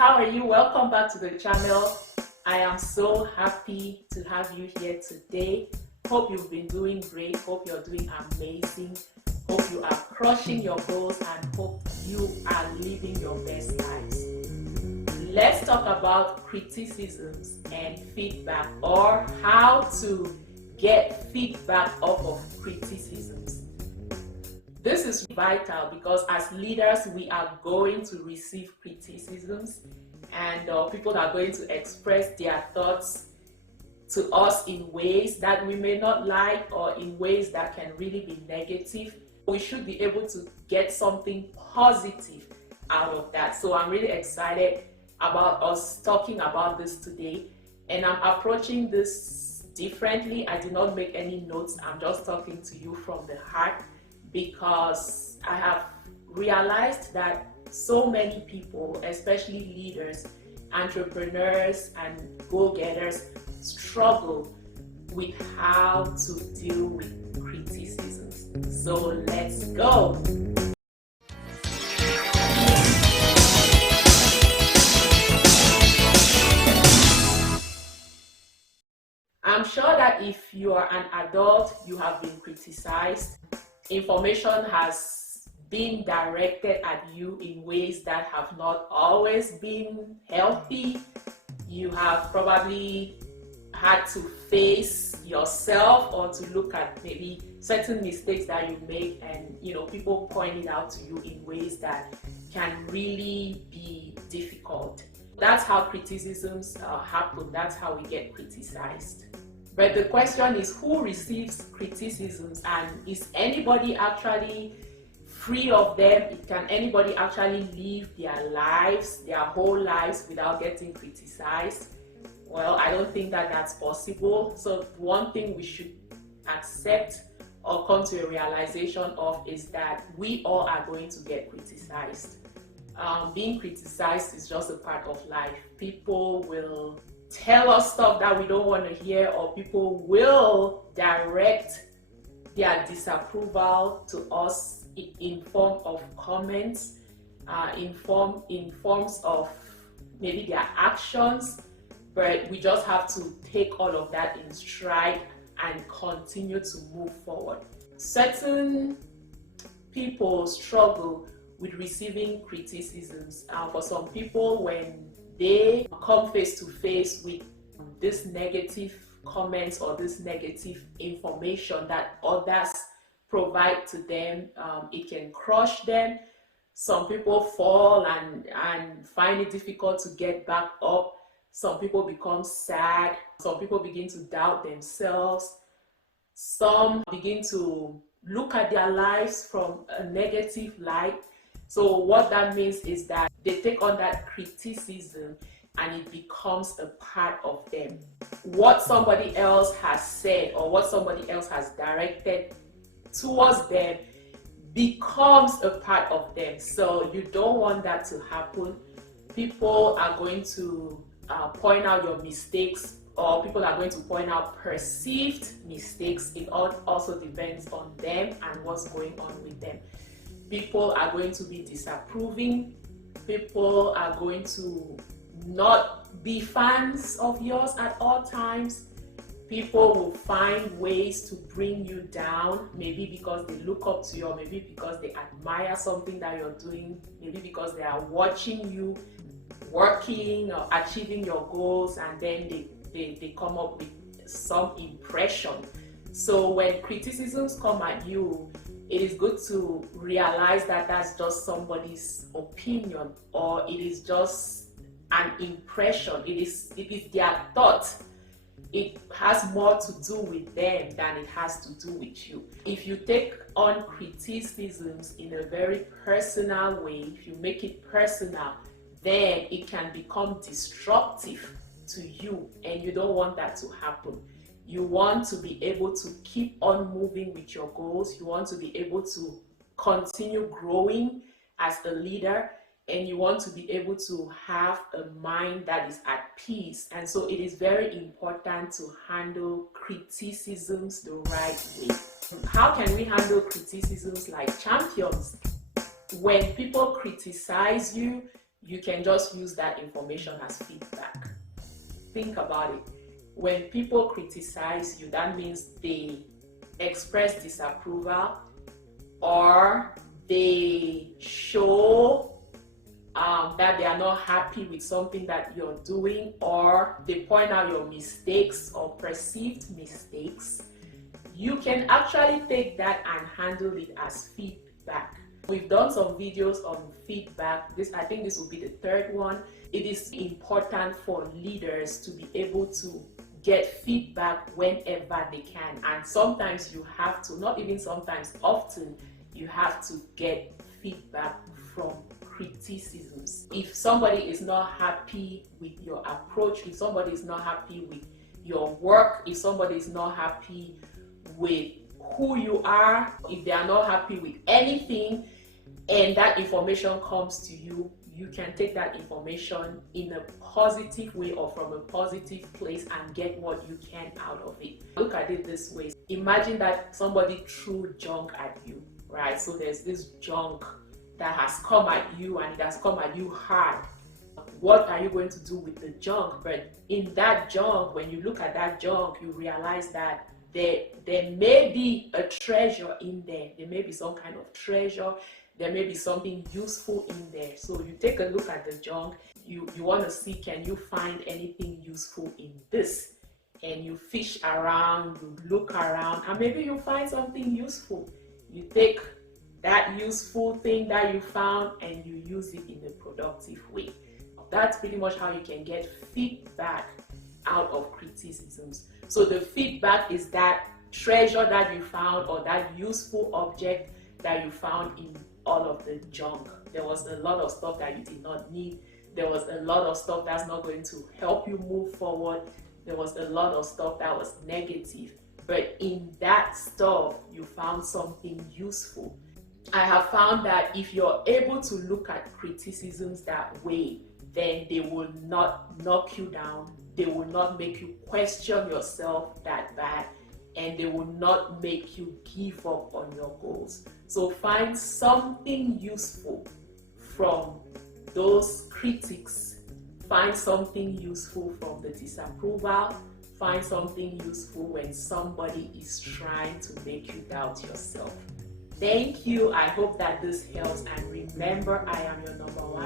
how are you? Welcome back to the channel. I am so happy to have you here today. Hope you've been doing great. Hope you're doing amazing. Hope you are crushing your goals and hope you are living your best lives. Let's talk about criticisms and feedback, or how to get feedback off of criticisms. This is vital because as leaders, we are going to receive criticisms, and people are going to express their thoughts to us in ways that we may not like, or in ways that can really be negative. We should be able to get something positive out of that. So I'm really excited about us talking about this today, and I'm approaching this differently. I did not make any notes. I'm just talking to you from the heart, because I have realized that so many people, especially leaders, entrepreneurs, and go-getters, struggle with how to deal with criticisms. So let's go. I'm sure that if you are an adult, you have been criticized. Information has been directed at you in ways that have not always been healthy. You have probably had to face yourself, or to look at maybe certain mistakes that you make, and people point it out to you in ways that can really be difficult. That's how criticisms happen. That's how we get criticized. But the question is, who receives criticisms, and is anybody actually free of them? Can anybody actually live their lives, their whole lives, without getting criticized? Well, I don't think that that's possible. So one thing we should accept or come to a realization of is that we all are going to get criticized. Being criticized is just a part of life. People will tell us stuff that we don't want to hear, or people will direct their disapproval to us in form of comments, in forms of maybe their actions. But we just have to take all of that in stride and continue to move forward. Certain people struggle with receiving criticisms. For some people, when they come face to face with this negative comments or this negative information that others provide to them, it can crush them. Some people fall and find it difficult to get back up. Some people become sad. Some people begin to doubt themselves. Some begin to look at their lives from a negative light. So what that means is that they take on that criticism and it becomes a part of them. What somebody else has said or what somebody else has directed towards them becomes a part of them. So you don't want that to happen. People are going to point out your mistakes, or people are going to point out perceived mistakes. It also depends on them and what's going on with them. People are going to be disapproving. People are going to not be fans of yours at all times. People will find ways to bring you down, maybe because they look up to you, or maybe because they admire something that you're doing, maybe because they are watching you working or achieving your goals, and then they come up with some impression. So when criticisms come at you, it is good to realize that that's just somebody's opinion, or it is just an impression. It is their thought. It has more to do with them than it has to do with you. If you take on criticisms in a very personal way, if you make it personal, then it can become destructive to you, and you don't want that to happen. You want to be able to keep on moving with your goals. You want to be able to continue growing as a leader, and you want to be able to have a mind that is at peace. And so it is very important to handle criticisms the right way. How can we handle criticisms like champions? When people criticize you, you can just use that information as feedback. Think about it. When people criticize you, that means they express disapproval, or they show that they are not happy with something that you're doing, or they point out your mistakes or perceived mistakes. You can actually take that and handle it as feedback. We've done some videos on feedback. I think this will be the third one. It is important for leaders to be able to get feedback whenever they can. And sometimes you have to, not even sometimes, often, you have to get feedback from criticisms. If somebody is not happy with your approach, if somebody is not happy with your work, if somebody is not happy with who you are, if they are not happy with anything, and that information comes to you, you can take that information in a positive way or from a positive place and get what you can out of it. Look at it this way. Imagine that somebody threw junk at you, right? So there's this junk that has come at you, and it has come at you hard. What are you going to do with the junk? But in that junk, when you look at that junk, you realize that there may be a treasure in there. There may be some kind of treasure. There may be something useful in there. So you take a look at the junk. You want to see, can you find anything useful in this? And you fish around, you look around, and maybe you find something useful. You take that useful thing that you found and you use it in a productive way. That's pretty much how you can get feedback out of criticisms. So the feedback is that treasure that you found, or that useful object that you found in all of the junk. There was a lot of stuff that you did not need. There was a lot of stuff that's not going to help you move forward. There was a lot of stuff that was negative. But in that stuff, you found something useful. I have found that if you're able to look at criticisms that way, then they will not knock you down. They will not make you question yourself that bad, and they will not make you give up on your goals. So find something useful from those critics. Find something useful from the disapproval. Find something useful when somebody is trying to make you doubt yourself. Thank you. I hope that this helps. And remember, I am your number one